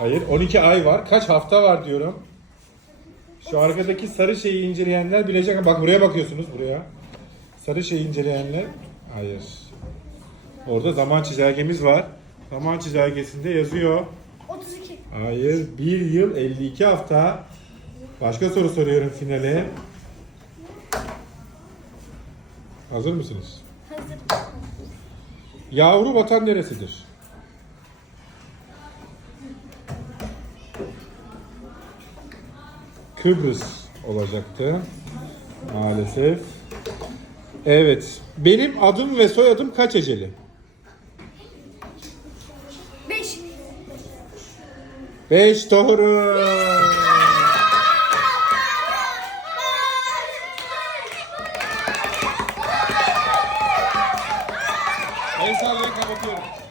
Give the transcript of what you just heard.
Hayır 12 ay var. Kaç hafta var diyorum. Şu arkadaki sarı şeyi inceleyenler bilecek. Bak buraya bakıyorsunuz buraya. Sarı şeyi inceleyenler. Hayır. Orada zaman çizelgemiz var. Zaman çizelgesinde yazıyor. 32. Hayır. 1 yıl 52 hafta. Başka soru soruyorum finale. Hazır mısınız? Hazır. Yavru vatan neresidir? Kıbrıs olacaktı maalesef. Evet. Benim adım ve soyadım kaç eceli? Beş. Beş doğru. Ben sağlığı.